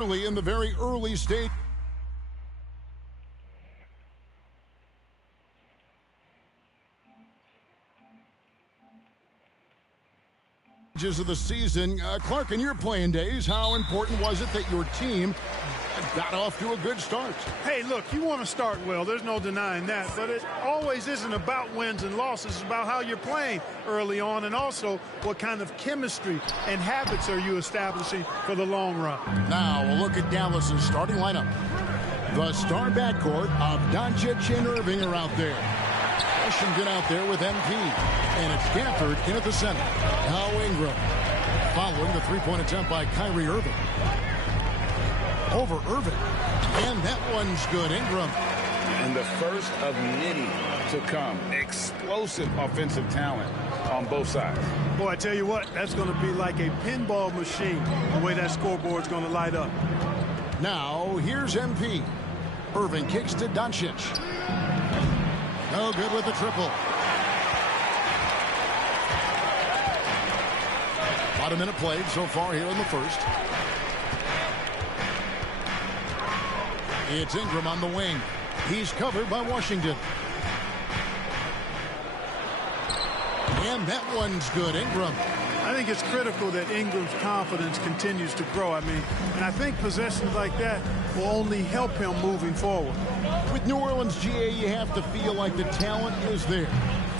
In the very early stages of the season. Clark, in your playing days, how important was it that your team got off to a good start? Hey, look, you want to start well. There's no denying that. But it always isn't about wins and losses. It's about how you're playing early on, and also what kind of chemistry and habits are you establishing for the long run. Now we'll look at Dallas's starting lineup. The star backcourt of Doncic and Irving are out there. Washington out there with MP. And it's Gafford in at the center. Now Ingram. Following the three-point attempt by Kyrie Irving. Over Irving. And that one's good. Ingram. And the first of many to come. Explosive offensive talent on both sides. Boy, I tell you what, that's going to be like a pinball machine, the way that scoreboard's going to light up. Now, here's MP. Irving kicks to Doncic. No good with the triple. About a minute played so far here in the first. It's Ingram on the wing. He's covered by Washington. And that one's good. Ingram. I think it's critical that Ingram's confidence continues to grow. And I think possessions like that will only help him moving forward. With New Orleans, GA, you have to feel like the talent is there.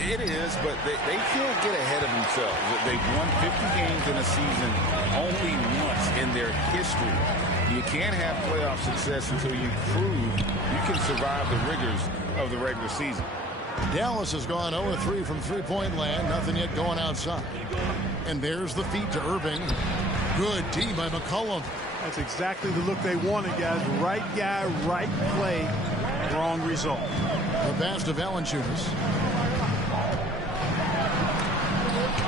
It is, but they can't get ahead of themselves. They've won 50 games in a season only once in their history. You can't have playoff success until you prove you can survive the rigors of the regular season. Dallas has gone 0-3 from three-point land. Nothing yet going outside. And there's the feed to Irving. Good D by McCollum. That's exactly the look they wanted, guys. Right guy, right play, wrong result. The pass to Valanciunas.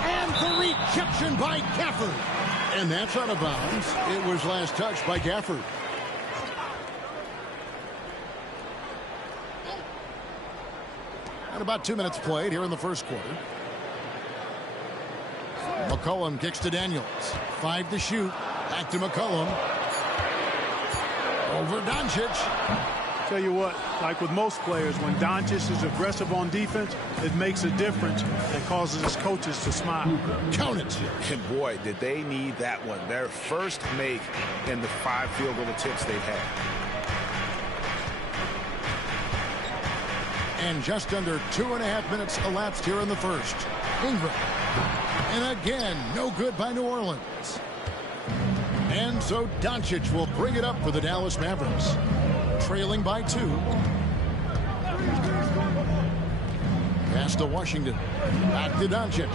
And the rejection by Gafford. And that's out of bounds. It was last touched by Gafford. And about 2 minutes played here in the first quarter. McCollum kicks to Daniels. 5 to shoot. Back to McCollum. Over Doncic. Tell you what, like with most players, when Doncic is aggressive on defense, it makes a difference and causes his coaches to smile. Count it. And boy, did they need that one. Their first make in the 5 field goal attempts they've had. And just under 2.5 minutes elapsed here in the first. Ingram. And again, no good by New Orleans. And so Doncic will bring it up for the Dallas Mavericks. Trailing by 2. Pass to Washington. Back to Doncic.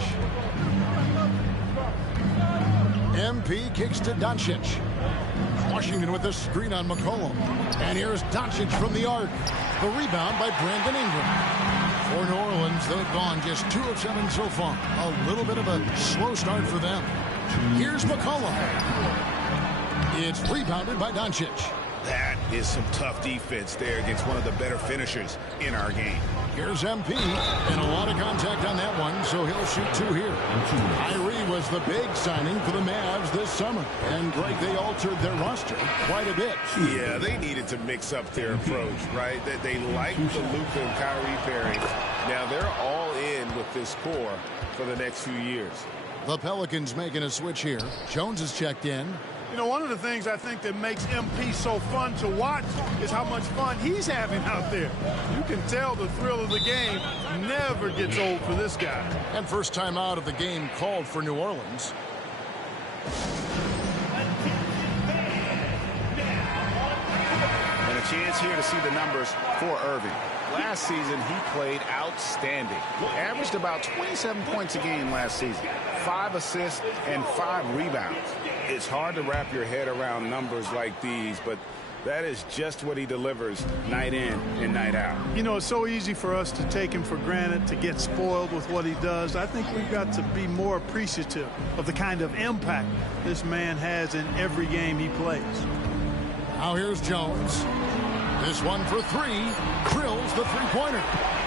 MP kicks to Doncic. Washington with a screen on McCollum. And here's Doncic from the arc. The rebound by Brandon Ingram. For New Orleans, they've gone just 2 of 7 so far. A little bit of a slow start for them. Here's McCollum. It's rebounded by Doncic. That is some tough defense there against one of the better finishers in our game. Here's MP, and a lot of contact on that one, so he'll shoot 2 here. Kyrie was the big signing for the Mavs this summer, and Greg, they altered their roster quite a bit. Yeah, they needed to mix up their approach, right? They liked the Luka and Kyrie pairing. Now they're all in with this core for the next few years. The Pelicans making a switch here. Jones is checked in. You know, one of the things I think that makes MP so fun to watch is how much fun he's having out there. You can tell the thrill of the game never gets old for this guy. And first time out of the game called for New Orleans. And a chance here to see the numbers for Irving. Last season, he played outstanding. Averaged about 27 points a game last season. 5 assists and 5 rebounds. It's hard to wrap your head around numbers like these, but that is just what he delivers night in and night out. You know, it's so easy for us to take him for granted, to get spoiled with what he does. I think we've got to be more appreciative of the kind of impact this man has in every game he plays. Now here's Jones. This one for 3. Drills the three-pointer.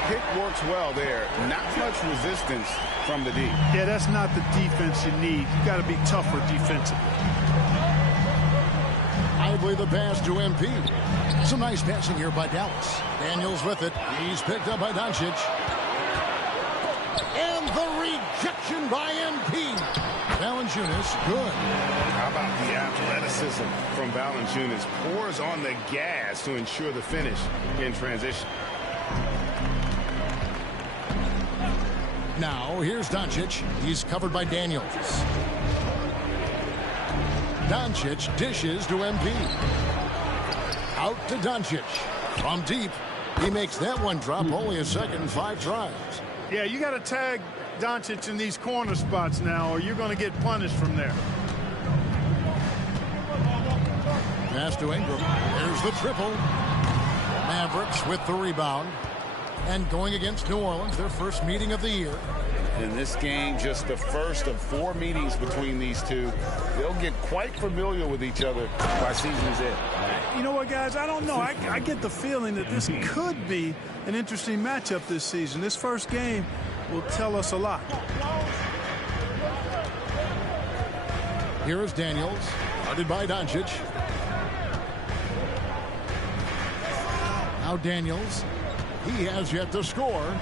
Pick works well there. Not much resistance from the D. Yeah, that's not the defense you need. You got to be tougher defensively. Lively the pass to MP. Some nice passing here by Dallas. Daniels with it. He's picked up by Doncic. And the rejection by MP. Valanciunas, good. How about the athleticism from Valanciunas? Pours on the gas to ensure the finish in transition. Now, here's Doncic. He's covered by Daniels. Doncic dishes to MP. Out to Doncic. From deep. He makes that one drop only a second, 5 tries. Yeah, you got to tag Doncic in these corner spots now, or you're going to get punished from there. Pass to Ingram. There's the triple. Mavericks with the rebound. And going against New Orleans, their first meeting of the year. In this game, just the first of 4 meetings between these two. They'll get quite familiar with each other by season's end. You know what, guys? I don't know. I get the feeling that this could be an interesting matchup this season. This first game will tell us a lot. Here is Daniels, guarded by Doncic. Now Daniels. He has yet to score.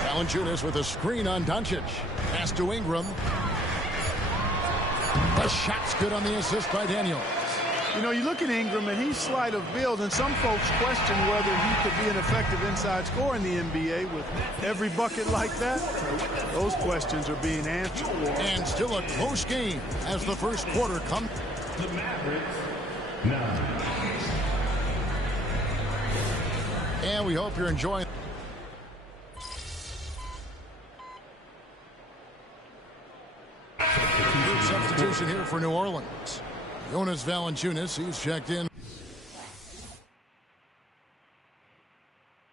Valanciunas with a screen on Doncic. Pass to Ingram. The shot's good on the assist by Daniels. You know, you look at Ingram, and he's slight of build, and some folks question whether he could be an effective inside scorer in the NBA with every bucket like that. Those questions are being answered. And still a close game as the first quarter comes. The Mavericks, 9. And we hope you're enjoying. Good substitution here for New Orleans. Jonas Valanciunas, he's checked in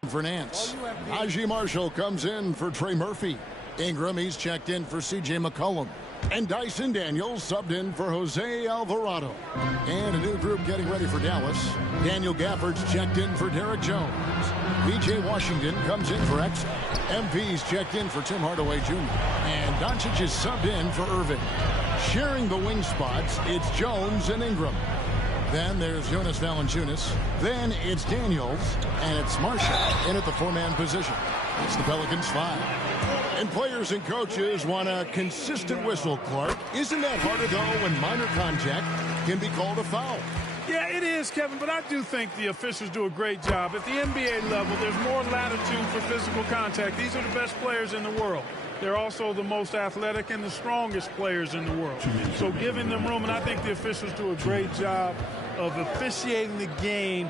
for Nance. Najee Marshall comes in for Trey Murphy. Ingram, he's checked in for C.J. McCollum. And Dyson Daniels subbed in for Jose Alvarado. And a new group getting ready for Dallas. Daniel Gafford's checked in for Derek Jones. B.J. Washington comes in for X. MP's checked in for Tim Hardaway Jr. And Doncic is subbed in for Irving. Sharing the wing spots, it's Jones and Ingram. Then there's Jonas Valanciunas. Then it's Daniels. And it's Marshall in at the 4-man position. It's the Pelicans 5. And players and coaches want a consistent whistle, Clark. Isn't that harder, though, when minor contact can be called a foul? Yeah, it is, Kevin, but I do think the officials do a great job. At the NBA level, there's more latitude for physical contact. These are the best players in the world. They're also the most athletic and the strongest players in the world. So giving them room, and I think the officials do a great job of officiating the game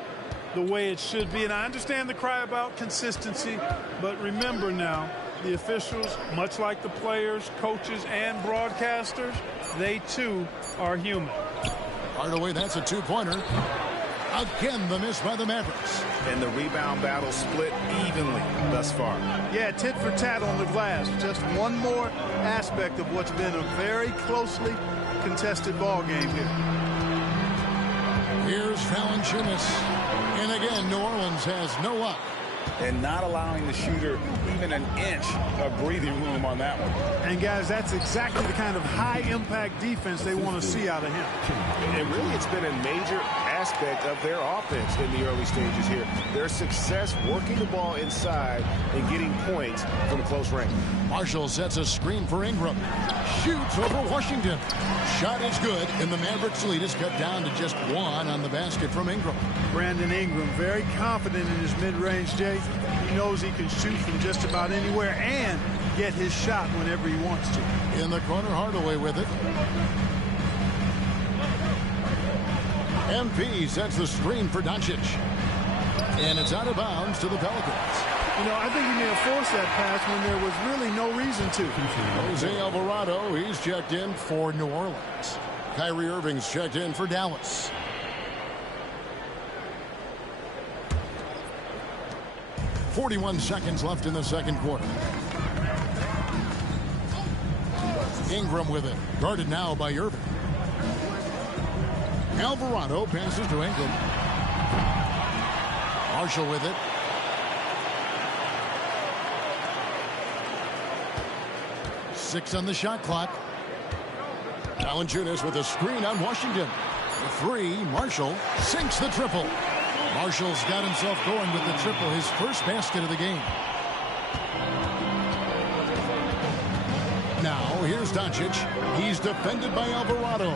the way it should be. And I understand the cry about consistency, but remember now, the officials, much like the players, coaches, and broadcasters, they too are human. Hardaway, that's a 2-pointer. Again, the miss by the Mavericks. And the rebound battle split evenly thus far. Yeah, tit for tat on the glass. Just one more aspect of what's been a very closely contested ball game here. Here's Valanciunas. And again, New Orleans has no luck. And not allowing the shooter even an inch of breathing room on that one. And, guys, that's exactly the kind of high-impact defense they want to see out of him. And really, it's been a major aspect of their offense in the early stages here. Their success working the ball inside and getting points from close range. Marshall sets a screen for Ingram. Shoots over Washington. Shot is good, and the Mavericks lead is cut down to just 1 on the basket from Ingram. Brandon Ingram, very confident in his mid-range, Jay. He knows he can shoot from just about anywhere and get his shot whenever he wants to. In the corner, Hardaway with it. MP sets the screen for Doncic. And it's out of bounds to the Pelicans. You know, I think he may have forced that pass when there was really no reason to. Jose Alvarado, he's checked in for New Orleans. Kyrie Irving's checked in for Dallas. .41 seconds left in the second quarter. Ingram with it. Guarded now by Irving. Alvarado passes to Ingram. Marshall with it. Six on the shot clock. Valanciunas with a screen on Washington. The three, Marshall sinks the triple. Marshall's got himself going with the triple, his first basket of the game. Now, here's Doncic. He's defended by Alvarado.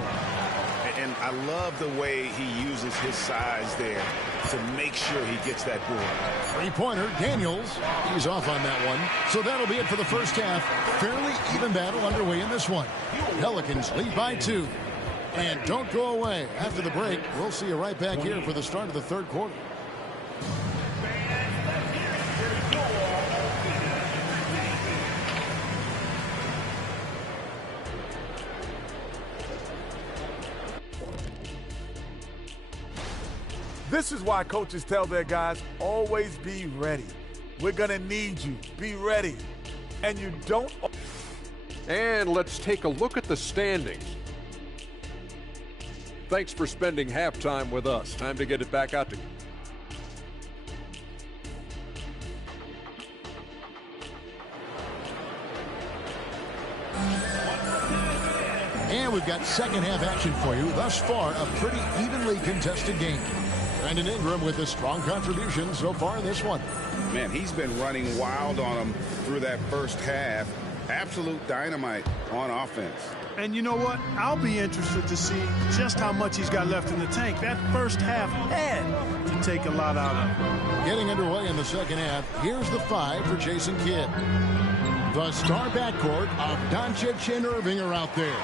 And I love the way he uses his size there to make sure he gets that board. Three-pointer, Daniels. He's off on that one. So that'll be it for the first half. Fairly even battle underway in this one. Pelicans lead by 2. And don't go away. After the break, we'll see you right back here for the start of the third quarter. This is why coaches tell their guys, always be ready. We're going to need you. Be ready. And you don't. And let's take a look at the standings. Thanks for spending halftime with us. Time to get it back out to you. And we've got second half action for you. Thus far, a pretty evenly contested game. Brandon Ingram with a strong contribution so far in this one. Man, he's been running wild on him through that first half. Absolute dynamite on offense. And you know what? I'll be interested to see just how much he's got left in the tank. That first half had to take a lot out of him. Getting underway in the second half, here's the 5 for Jason Kidd. The star backcourt of Doncic and Irving are out there.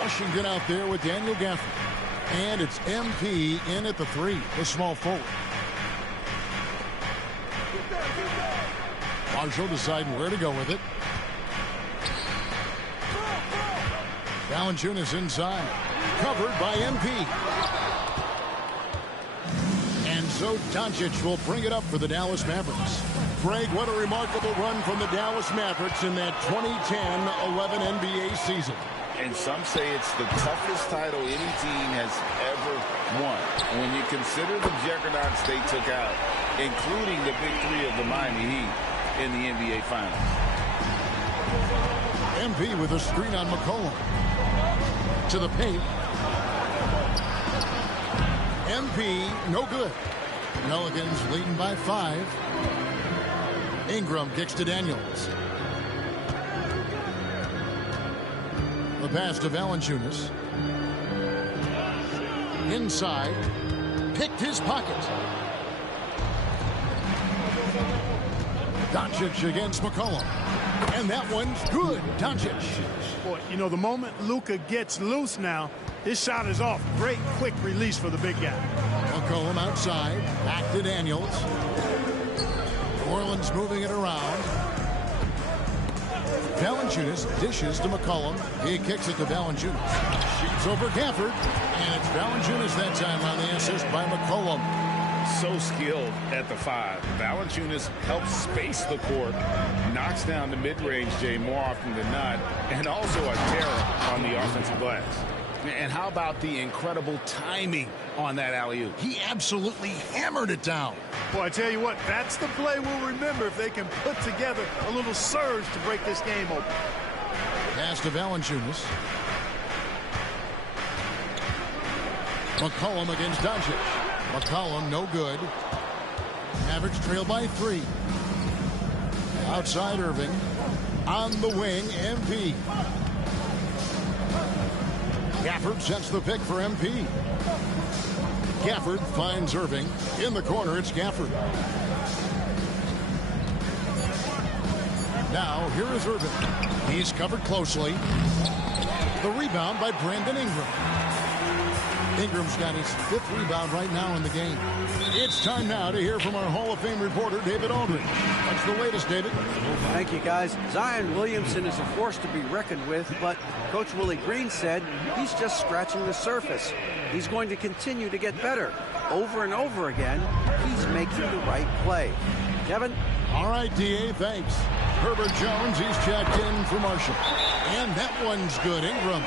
Washington out there with Daniel Gafford. And it's MP in at the 3, the small forward. Marshall deciding where to go with it. Valanciunas inside. Covered by MP. And so Doncic will bring it up for the Dallas Mavericks. Greg, what a remarkable run from the Dallas Mavericks in that 2010-11 NBA season. And some say it's the toughest title any team has ever won. When you consider the juggernauts they took out, including the big 3 of the Miami Heat in the NBA Finals. MP with a screen on McCollum. To the paint. MP, no good. Pelicans leading by 5. Ingram kicks to Daniels. The pass to Valanciunas. Inside. Picked his pocket. Doncic against McCollum. And that one's good. Doncic. Boy, you know, the moment Luka gets loose now, his shot is off. Great quick release for the big guy. McCollum outside. Back to Daniels. New Orleans moving it around. Valanciunas dishes to McCollum. He kicks it to Valanciunas. Shoots over Gafford. And it's Valanciunas that time on the assist by McCollum. So skilled at the 5. Valanciunas helps space the court. Knocks down the mid-range, Jay, more often than not. And also a terror on the offensive glass. And how about the incredible timing on that alley-oop? He absolutely hammered it down. Boy, I tell you what, that's the play we'll remember if they can put together a little surge to break this game open. Pass to Valanciunas. McCollum against Doncic. McCollum, no good. Mavericks trail by 3. Outside Irving. On the wing, MP. Gafford sets the pick for MP. Gafford finds Irving. In the corner, it's Gafford. Now, here is Irving. He's covered closely. The rebound by Brandon Ingram. Ingram's got his 5th rebound right now in the game. It's time now to hear from our Hall of Fame reporter, David Aldridge. What's the latest, David? Thank you, guys. Zion Williamson is a force to be reckoned with, but Coach Willie Green said he's just scratching the surface. He's going to continue to get better. Over and over again, he's making the right play. Kevin? All right, D.A., thanks. Herbert Jones, he's checked in for Marshall. And that one's good. Ingram.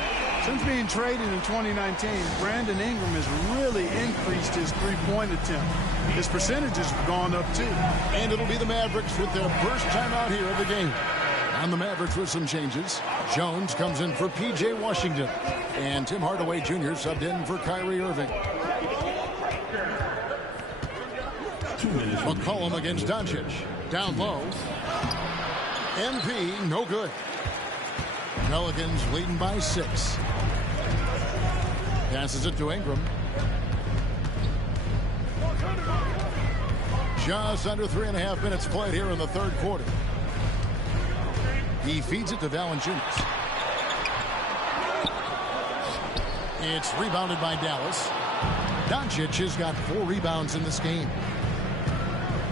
Since being traded in 2019, Brandon Ingram has really increased his three-point attempt. His percentages have gone up, too. And it'll be the Mavericks with their first time out here of the game. And the Mavericks with some changes. Jones comes in for P.J. Washington. And Tim Hardaway Jr. subbed in for Kyrie Irving. McCollum against Doncic. Down low. MP, no good. Pelicans leading by 6. Passes it to Ingram. Just under 3.5 minutes played here in the third quarter. He feeds it to Valanciunas. It's rebounded by Dallas. Doncic has got 4 rebounds in this game.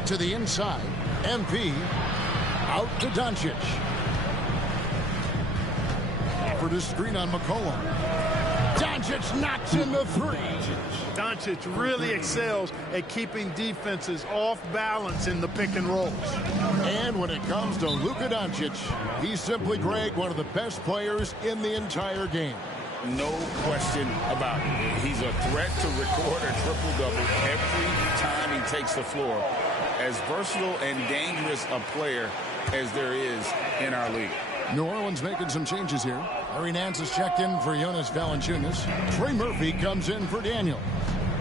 To the inside. MP out to Doncic. Offered a screen on McCollum. Doncic knocks in the 3. Doncic really excels at keeping defenses off balance in the pick and rolls. And when it comes to Luka Doncic, he's simply, Greg, one of the best players in the entire game. No question about it. He's a threat to record a triple-double every time he takes the floor. As versatile and dangerous a player as there is in our league. New Orleans making some changes here. Larry Nance is checked in for Jonas Valanciunas. Trey Murphy comes in for Daniel.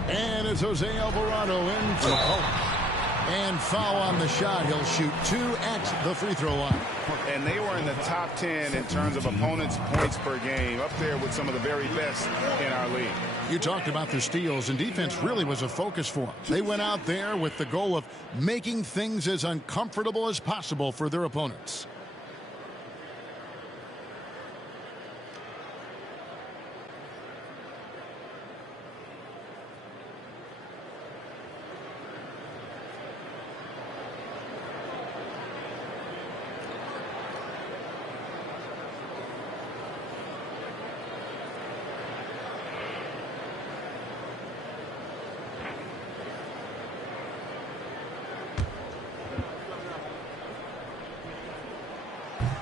And it's Jose Alvarado in for McCollum. And foul on the shot. He'll shoot 2 at the free throw line. And they were in the top 10 in terms of opponents' points per game, up there with some of the very best in our league. You talked about their steals, and defense really was a focus for them. They went out there with the goal of making things as uncomfortable as possible for their opponents.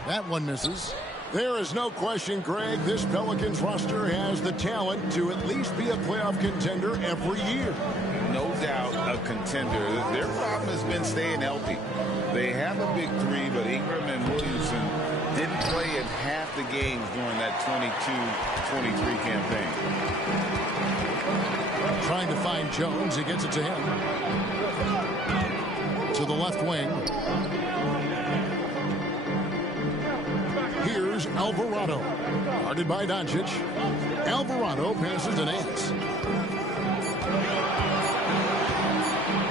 That one misses. There is no question, Greg, this Pelicans roster has the talent to at least be a playoff contender every year. No doubt a contender. Their problem has been staying healthy. They have a big 3, but Ingram and Williamson didn't play in half the games during that 22-23 campaign. Trying to find Jones. He gets it to him. To the left wing. Here's Alvarado. Guarded by Doncic. Alvarado passes to Nance.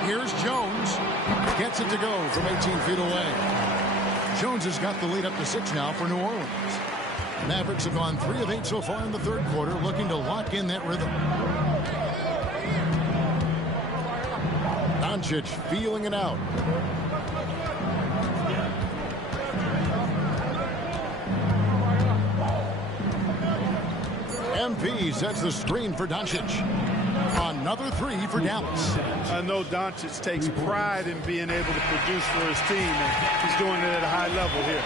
Here's Jones. Gets it to go from 18 feet away. Jones has got the lead up to 6 now for New Orleans. Mavericks have gone 3 of 8 so far in the third quarter, looking to lock in that rhythm. Doncic feeling it out. MP sets the screen for Doncic. Another 3 for Dallas. I know Doncic takes pride in being able to produce for his team, and he's doing it at a high level here.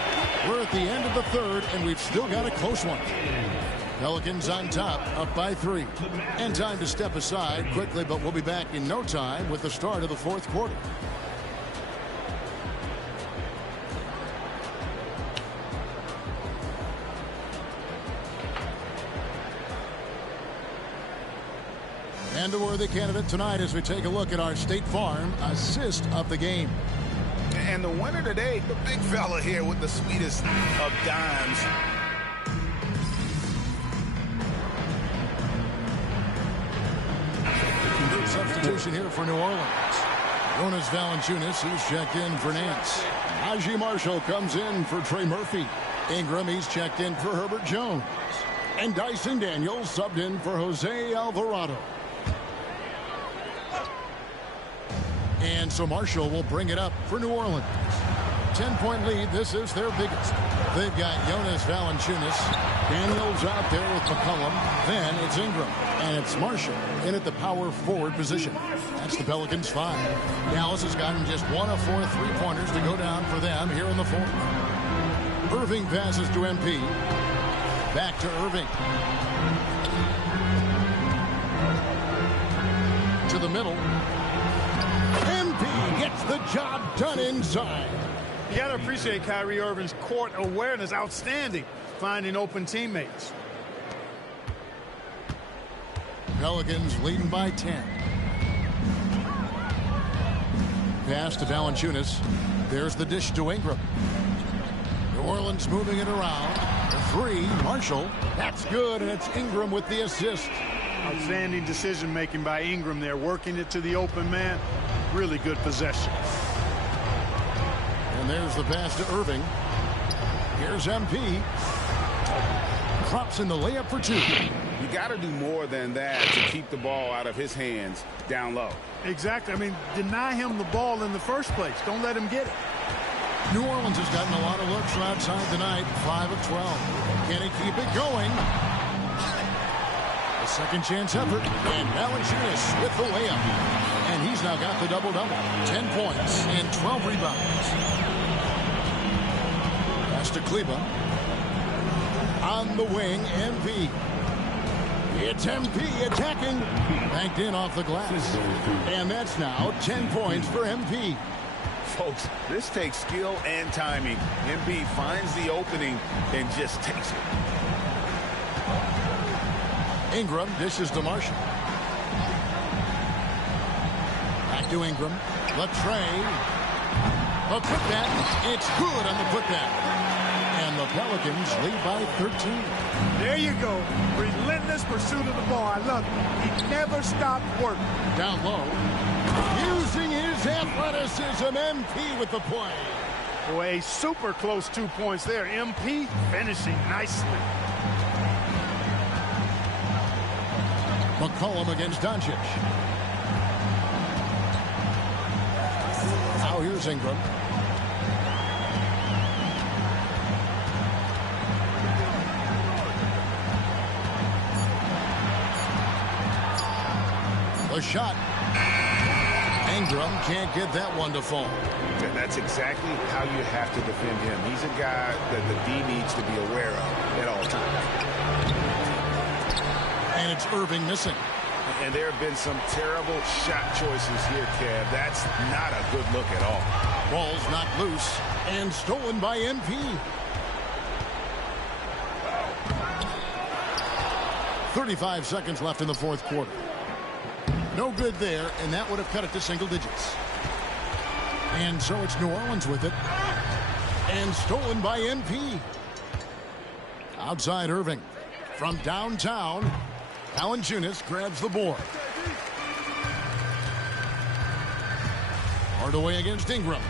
We're at the end of the third, and we've still got a close one. Pelicans on top, up by 3. And time to step aside quickly, but we'll be back in no time with the start of the fourth quarter. And a worthy candidate tonight as we take a look at our State Farm assist of the game. And the winner today, the big fella here with the sweetest of dimes. Good substitution here for New Orleans. Jonas Valanciunas, who's checked in for Nance. Najee Marshall comes in for Trey Murphy. Ingram, he's checked in for Herbert Jones. And Dyson Daniels subbed in for Jose Alvarado. And so Marshall will bring it up for New Orleans. 10-point lead. This is their biggest. They've got Jonas Valanciunas. Daniels out there with McCollum. Then it's Ingram. And it's Marshall in at the power forward position. That's the Pelicans' 5. Dallas has gotten just 1 of 4 3-pointers to go down for them here in the fourth. Irving passes to MP. Back to Irving. To the middle. MP gets the job done inside. You got to appreciate Kyrie Irving's court awareness, outstanding, finding open teammates. Pelicans leading by 10. Pass to Valanciunas. There's the dish to Ingram. New Orleans moving it around. The three, Marshall. That's good, and it's Ingram with the assist. Outstanding decision-making by Ingram there, working it to the open man. Really good possession. And there's the pass to Irving. Here's MP. Drops in the layup for two. You got to do more than that to keep the ball out of his hands down low. Exactly. I mean, deny him the ball in the first place. Don't let him get it. New Orleans has gotten a lot of looks from outside tonight. 5 of 12. Can he keep it going? A second chance effort. And Valanciunas with the layup. And he's now got the double-double. 10 points and 12 rebounds. Pass to Kleba. On the wing, MP. It's MP attacking. Banked in off the glass. And that's now 10 points for MP. Folks, this takes skill and timing. MP finds the opening and just takes it. Ingram dishes to Marshall. Back to Ingram. Latrey. A putback. It's good on the putback. And the Pelicans lead by 13. There you go. Relentless pursuit of the ball. I love it. He never stopped working. Down low. Using his athleticism, MP with the play. Boy, a super close 2 points there. MP finishing nicely. McCollum against Doncic. Now here's Ingram. The shot. Ingram can't get that one to fall. That's exactly how you have to defend him. He's a guy that the D needs to be aware of at all times. And it's Irving missing. And there have been some terrible shot choices here, Kev. That's not a good look at all. Ball's knocked loose and stolen by MP. 35 seconds left in the fourth quarter. No good there, and that would have cut it to single digits. And so it's New Orleans with it. And stolen by MP. Outside Irving. From downtown, Valanciunas grabs the board. Hardaway against Ingram.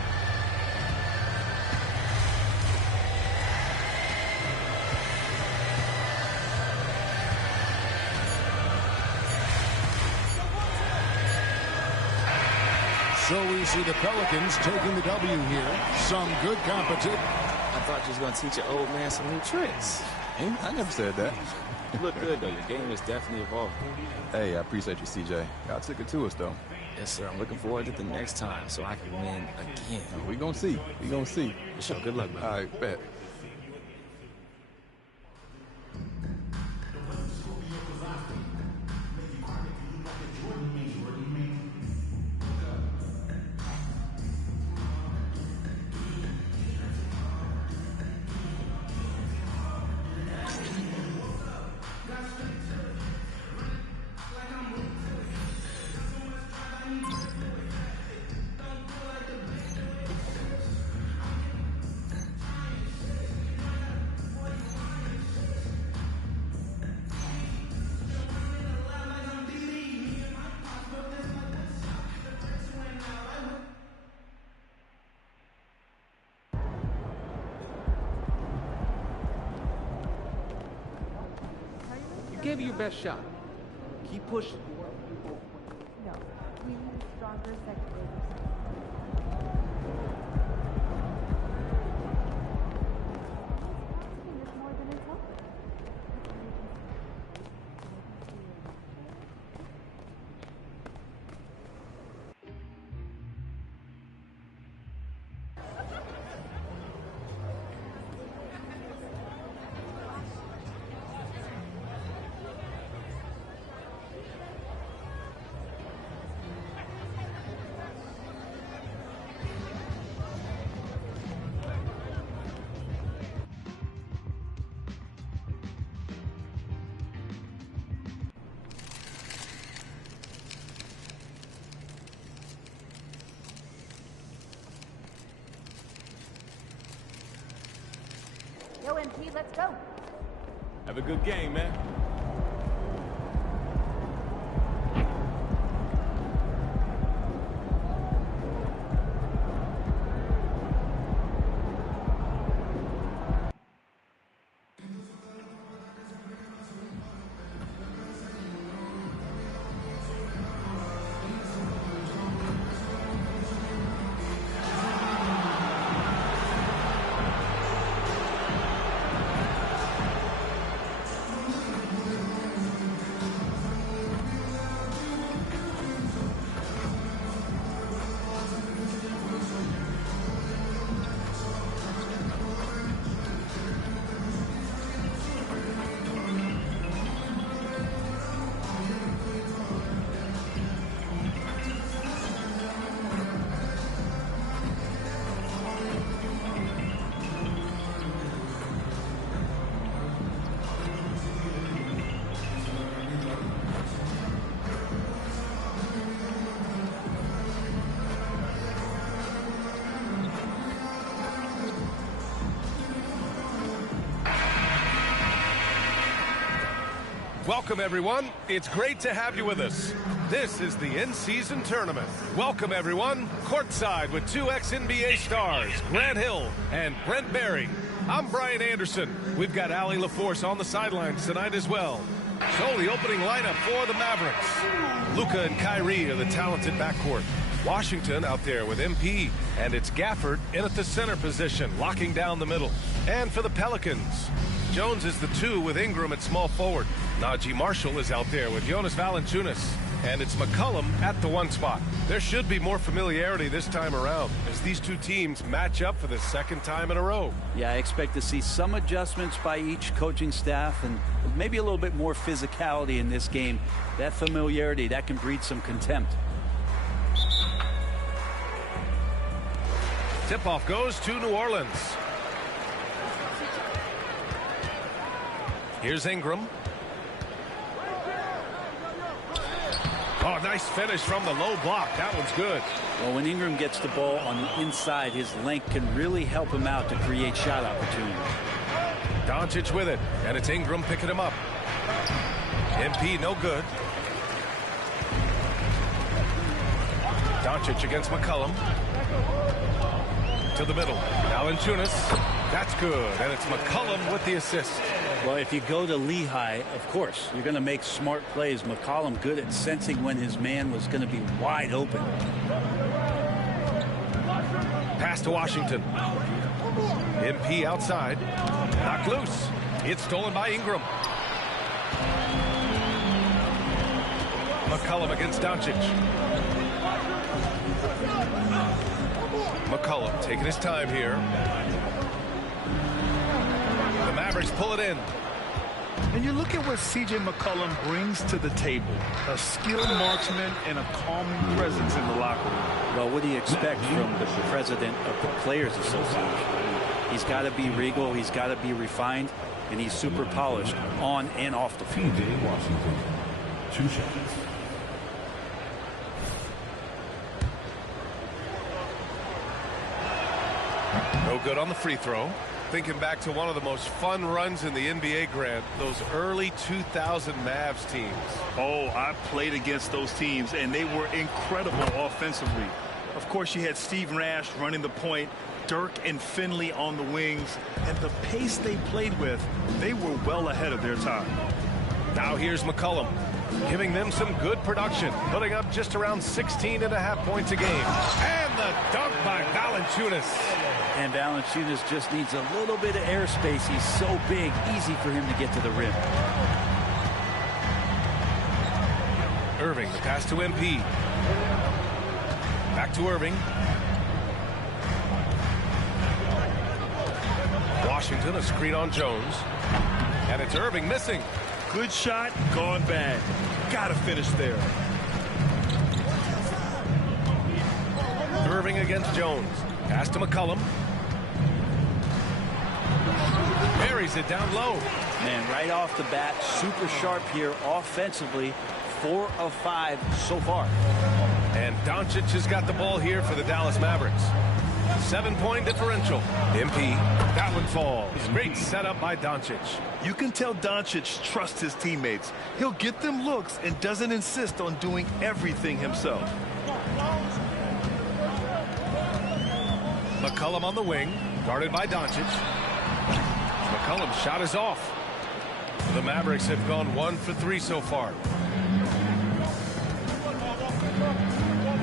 So we see the Pelicans taking the W here. Some good competition. I thought you was going to teach your old man some new tricks. I never said that. You look good, though. Your game is definitely evolving. Hey, I appreciate you, CJ. Y'all took it to us, though. Yes, sir. I'm looking forward to the next time so I can win again. We gonna see. We gonna see. For sure. Good luck, man. All right, bet. Give it your best shot. Keep pushing. No, we need stronger seculators. More than it's helping. MP. Let's go. Have a good game, man. Welcome, everyone. It's great to have you with us. This is the in-season tournament. Welcome, everyone. Courtside with two ex-NBA stars, Grant Hill and Brent Barry. I'm Brian Anderson. We've got Allie LaForce on the sidelines tonight as well. So the opening lineup for the Mavericks. Luka and Kyrie are the talented backcourt. Washington out there with MP, and it's Gafford in at the center position, locking down the middle. And for the Pelicans, Jones is the 2 with Ingram at small forward. Najee Marshall is out there with Jonas Valanciunas, and it's McCollum at the 1 spot. There should be more familiarity this time around as these two teams match up for the second time in a row. Yeah, I expect to see some adjustments by each coaching staff and maybe a little bit more physicality in this game. That familiarity, that can breed some contempt. Tip-off goes to New Orleans. Here's Ingram. Oh, nice finish from the low block. That one's good. Well, when Ingram gets the ball on the inside, his length can really help him out to create shot opportunities. Doncic with it, and it's Ingram picking him up. MP no good. Doncic against McCollum. To the middle. Valanciunas. That's good, and it's McCollum with the assist. Well, if you go to Lehigh, of course, you're going to make smart plays. McCollum good at sensing when his man was going to be wide open. Pass to Washington. MP outside. Knocked loose. It's stolen by Ingram. McCollum against Doncic. McCollum taking his time here. The Mavericks pull it in. And you look at what C.J. McCollum brings to the table. A skilled marksman and a calming presence in the locker room. Well, what do you expect from the president of the Players Association? He's got to be regal, he's got to be refined, and he's super polished on and off the field. P.J. Washington, 2 seconds. No good on the free throw. Thinking back to one of the most fun runs in the NBA, Grant, those early 2000 Mavs teams. Oh, I played against those teams, and they were incredible offensively. Of course, you had Steve Nash running the point, Dirk and Finley on the wings, and the pace they played with, they were well ahead of their time. Now here's McCollum, giving them some good production, putting up just around 16.5 points a game. And the dunk by Valanciunas. And Valanciunas just needs a little bit of airspace. He's so big, easy for him to get to the rim. Irving, the pass to MP. Back to Irving. Washington, a screen on Jones. And it's Irving missing. Good shot, gone bad. Gotta finish there. Irving against Jones. Pass to McCollum. Buries it down low. Man, right off the bat, super sharp here offensively. 4 of 5 so far. And Doncic has got the ball here for the Dallas Mavericks. 7-point differential. MP, that one falls. Great setup by Doncic. You can tell Doncic trusts his teammates. He'll get them looks and doesn't insist on doing everything himself. McCollum on the wing, guarded by Doncic. McCollum's shot is off. The Mavericks have gone 1 for 3 so far.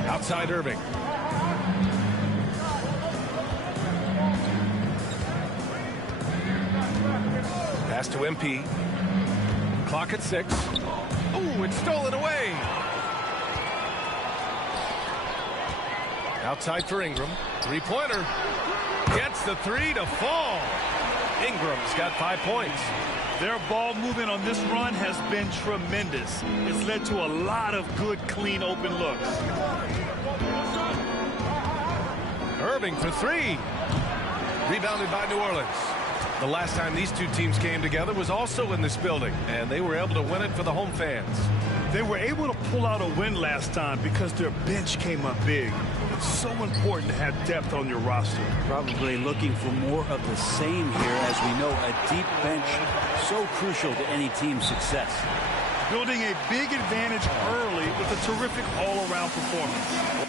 Outside Irving. Pass to MP. Clock at 6. Ooh, it's stolen away. Outside for Ingram. Three-pointer. Gets the 3 to fall. Ingram's got 5 points. Their ball movement on this run has been tremendous. It's led to a lot of good, clean, open looks. Irving for 3. Rebounded by New Orleans. The last time these two teams came together was also in this building, and they were able to win it for the home fans. They were able to pull out a win last time because their bench came up big. It's so important to have depth on your roster. Probably looking for more of the same here, as we know a deep bench so crucial to any team's success. Building a big advantage early with a terrific all-around performance.